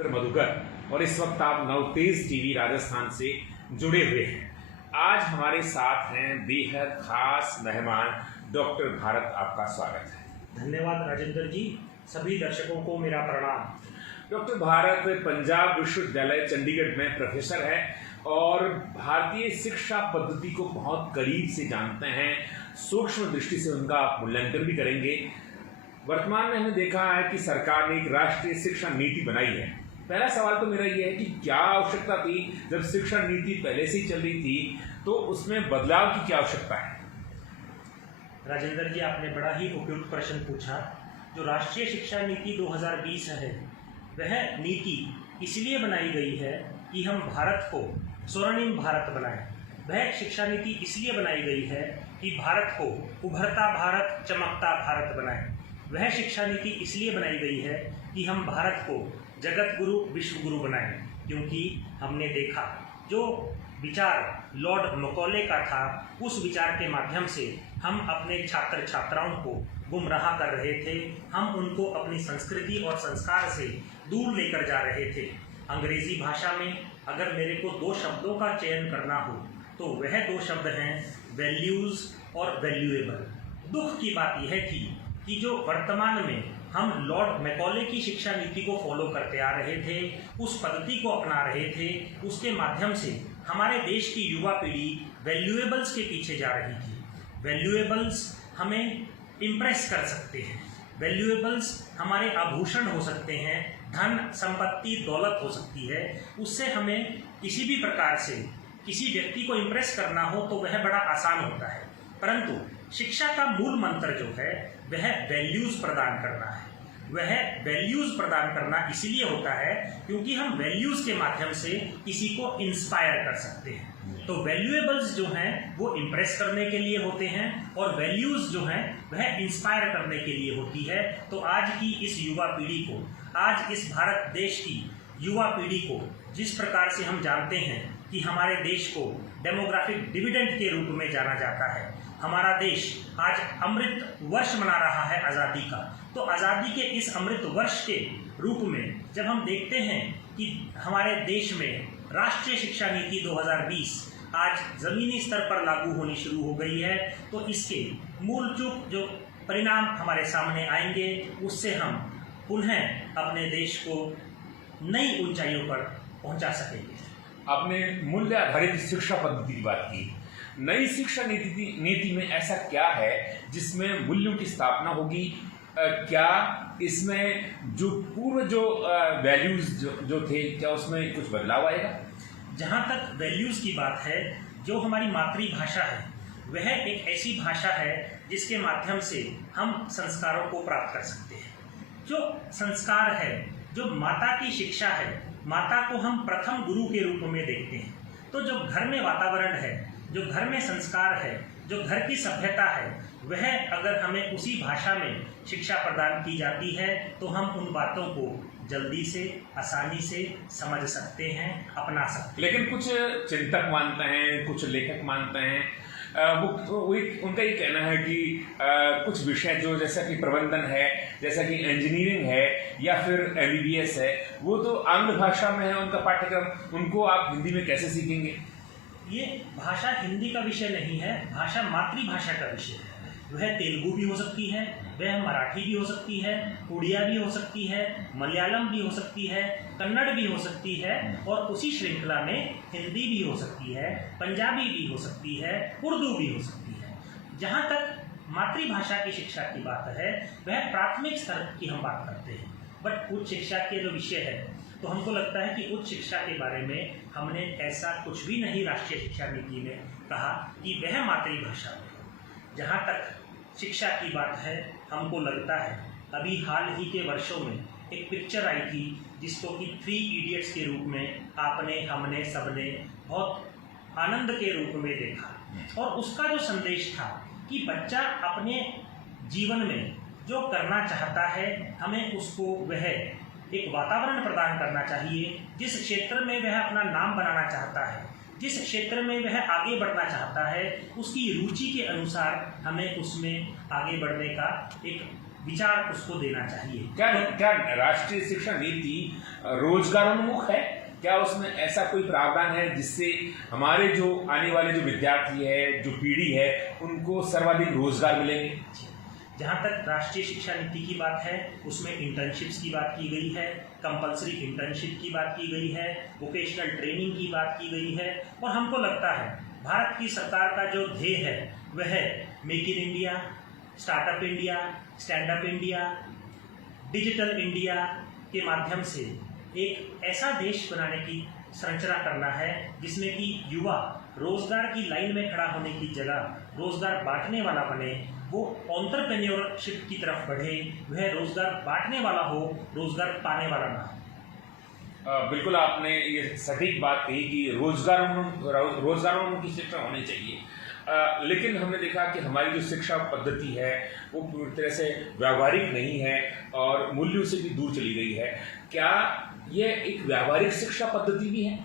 मधुकर और इस वक्त आप नवतेज टीवी राजस्थान से जुड़े हुए हैं। आज हमारे साथ हैं बेहद खास मेहमान डॉक्टर भारत, आपका स्वागत है। धन्यवाद राजेंद्र जी, सभी दर्शकों को मेरा प्रणाम। डॉक्टर भारत पंजाब विश्वविद्यालय चंडीगढ़ में प्रोफेसर है और भारतीय शिक्षा पद्धति को बहुत करीब से जानते हैं, सूक्ष्म दृष्टि से उनका आप मूल्यांकन भी करेंगे। वर्तमान में हमने देखा है कि सरकार ने एक राष्ट्रीय शिक्षा नीति बनाई है। पहला सवाल तो मेरा ये है कि क्या आवश्यकता थी, जब शिक्षा नीति पहले से ही चल रही थी तो उसमें बदलाव की क्या आवश्यकता है? राजेंद्र जी, आपने बड़ा ही उपयुक्त प्रश्न पूछा। जो राष्ट्रीय शिक्षा नीति 2020 है, वह नीति इसलिए बनाई गई है कि हम भारत को स्वर्णिम भारत बनाएं। वह शिक्षा नीति इसलिए बनाई गई है कि भारत को उभरता भारत, चमकता भारत बनाएं। वह शिक्षा नीति इसलिए बनाई गई है कि हम भारत को जगत गुरु, विश्व गुरु बनाएं, क्योंकि हमने देखा जो विचार लॉर्ड मैकॉले का था, उस विचार के माध्यम से हम अपने छात्र छात्राओं को गुमराह कर रहे थे। हम उनको अपनी संस्कृति और संस्कार से दूर लेकर जा रहे थे। अंग्रेजी भाषा में अगर मेरे को दो शब्दों का चयन करना हो तो वह दो शब्द हैं वैल्यूज़ और वैल्यूएबल। दुख की बात यह थी कि जो वर्तमान में हम लॉर्ड मैकॉले की शिक्षा नीति को फॉलो करते आ रहे थे, उस पद्धति को अपना रहे थे, उसके माध्यम से हमारे देश की युवा पीढ़ी वैल्यूएबल्स के पीछे जा रही थी। वैल्यूएबल्स हमें इम्प्रेस कर सकते हैं, वैल्यूएबल्स हमारे आभूषण हो सकते हैं, धन संपत्ति दौलत हो सकती है। उससे हमें किसी भी प्रकार से किसी व्यक्ति को इम्प्रेस करना हो तो वह बड़ा आसान होता है, परंतु शिक्षा का मूल मंत्र जो है वह वैल्यूज़ प्रदान करना है। वह वैल्यूज़ प्रदान करना इसलिए होता है क्योंकि हम वैल्यूज़ के माध्यम से किसी को इंस्पायर कर सकते हैं। तो वैल्यूएबल्स जो हैं वो इम्प्रेस करने के लिए होते हैं और वैल्यूज़ जो हैं वह इंस्पायर करने के लिए होती है। तो आज की इस युवा पीढ़ी को, आज इस भारत देश की युवा पीढ़ी को जिस प्रकार से हम जानते हैं कि हमारे देश को डेमोग्राफिक डिविडेंड के रूप में जाना जाता है, हमारा देश आज अमृत वर्ष मना रहा है आज़ादी का, तो आज़ादी के इस अमृत वर्ष के रूप में जब हम देखते हैं कि हमारे देश में राष्ट्रीय शिक्षा नीति 2020 आज ज़मीनी स्तर पर लागू होनी शुरू हो गई है, तो इसके मूल चूक जो परिणाम हमारे सामने आएंगे, उससे हम पुनः अपने देश को नई ऊंचाइयों पर पहुंचा सकेंगे। आपने मूल्य आधारित शिक्षा पद्धति की बात की। नई शिक्षा नीति में ऐसा क्या है जिसमें मूल्यों की स्थापना होगी? क्या इसमें जो पूर्व वैल्यूज जो थे, क्या उसमें कुछ बदलाव आएगा? जहाँ तक वैल्यूज़ की बात है, जो हमारी मातृभाषा है वह एक ऐसी भाषा है जिसके माध्यम से हम संस्कारों को प्राप्त कर सकते हैं। जो संस्कार है, जो माता की शिक्षा है, माता को हम प्रथम गुरु के रूप में देखते हैं। तो जो घर में वातावरण है, जो घर में संस्कार है, जो घर की सभ्यता है, वह अगर हमें उसी भाषा में शिक्षा प्रदान की जाती है तो हम उन बातों को जल्दी से, आसानी से समझ सकते हैं, अपना सकते हैं। लेकिन कुछ चिंतक मानते हैं, कुछ लेखक मानते हैं, उनका ये कहना है कि कुछ विषय जो जैसा कि प्रबंधन है, जैसा कि इंजीनियरिंग है या फिर MBBS है, वो तो आंग्ल भाषा में है उनका पाठ्यक्रम, उनको आप हिंदी में कैसे सीखेंगे? ये भाषा हिंदी का विषय नहीं है, भाषा मातृभाषा का विषय है। वह तेलुगु भी हो सकती है, वह मराठी भी हो सकती है, उड़िया भी हो सकती है, मलयालम भी हो सकती है, कन्नड़ भी हो सकती है, और उसी श्रृंखला में हिंदी भी हो सकती है, पंजाबी भी हो सकती है, उर्दू भी हो सकती है। जहाँ तक मातृभाषा की शिक्षा की बात है, वह प्राथमिक स्तर की हम बात करते हैं। बट उच्च शिक्षा के जो विषय है, तो हमको लगता है कि उच्च शिक्षा के बारे में हमने ऐसा कुछ भी नहीं राष्ट्रीय शिक्षा नीति में कहा कि वह मातृभाषा में। जहाँ तक शिक्षा की बात है, हमको लगता है अभी हाल ही के वर्षों में एक पिक्चर आई थी जिसको कि 3 इडियट्स के रूप में आपने, हमने, सबने बहुत आनंद के रूप में देखा। और उसका जो संदेश था कि बच्चा अपने जीवन में जो करना चाहता है, हमें उसको वह एक वातावरण प्रदान करना चाहिए। जिस क्षेत्र में वह अपना नाम बनाना चाहता है, जिस क्षेत्र में वह आगे बढ़ना चाहता है, उसकी रुचि के अनुसार हमें उसमें आगे बढ़ने का एक विचार उसको देना चाहिए। क्या क्या राष्ट्रीय शिक्षा नीति रोजगारोन्मुख है? क्या उसमें ऐसा कोई प्रावधान है जिससे हमारे जो आने वाले जो विद्यार्थी है, जो पीढ़ी है, उनको सर्वाधिक रोजगार मिलेंगे? जहाँ तक राष्ट्रीय शिक्षा नीति की बात है, उसमें इंटर्नशिप्स की बात की गई है, कंपलसरी इंटर्नशिप की बात की गई है, वोकेशनल ट्रेनिंग की बात की गई है, और हमको लगता है भारत की सरकार का जो ध्येय है वह है make in India, startup India, stand up India, digital India के माध्यम से एक ऐसा देश बनाने की संरचना करना है जिसमें कि युवा रोजगार की लाइन में खड़ा होने की जगह रोजगार बांटने वाला बने, वो एंटरप्रेन्योरशिप की तरफ बढ़े, वह रोजगार बांटने वाला हो, रोजगार पाने वाला ना हो। बिल्कुल आपने ये सटीक बात कही कि रोजगारों की शिक्षा होनी चाहिए। लेकिन हमने देखा कि हमारी जो शिक्षा पद्धति है वो पूरी तरह से व्यावहारिक नहीं है और मूल्यों से भी दूर चली गई है। क्या ये एक व्यावहारिक शिक्षा पद्धति भी है?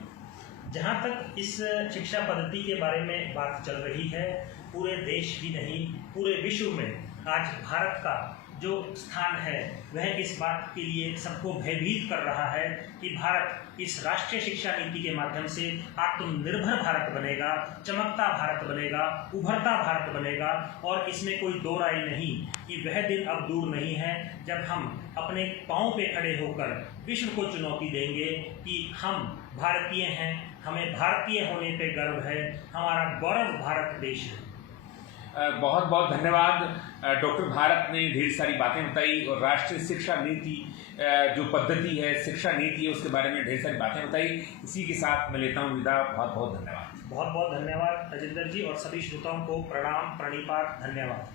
जहाँ तक इस शिक्षा पद्धति के बारे में बात चल रही है, पूरे देश ही नहीं पूरे विश्व में आज भारत का जो स्थान है वह इस बात के लिए सबको भयभीत कर रहा है कि भारत इस राष्ट्रीय शिक्षा नीति के माध्यम से आत्मनिर्भर भारत बनेगा, चमकता भारत बनेगा, उभरता भारत बनेगा, और इसमें कोई दो राय नहीं कि वह दिन अब दूर नहीं है जब हम अपने पांव पे खड़े होकर विश्व को चुनौती देंगे कि हम भारतीय हैं, हमें भारतीय होने पे गर्व है, हमारा गौरव भारत देश है। बहुत बहुत धन्यवाद डॉक्टर भारत ने ढेर सारी बातें बताई और राष्ट्रीय शिक्षा नीति जो पद्धति है, शिक्षा नीति है, उसके बारे में ढेर सारी बातें बताई। इसी के साथ मैं लेता हूँ विदा। बहुत बहुत धन्यवाद। बहुत बहुत धन्यवाद राजेंद्र जी, और सभी श्रोताओं को प्रणाम, प्रणिपात, धन्यवाद।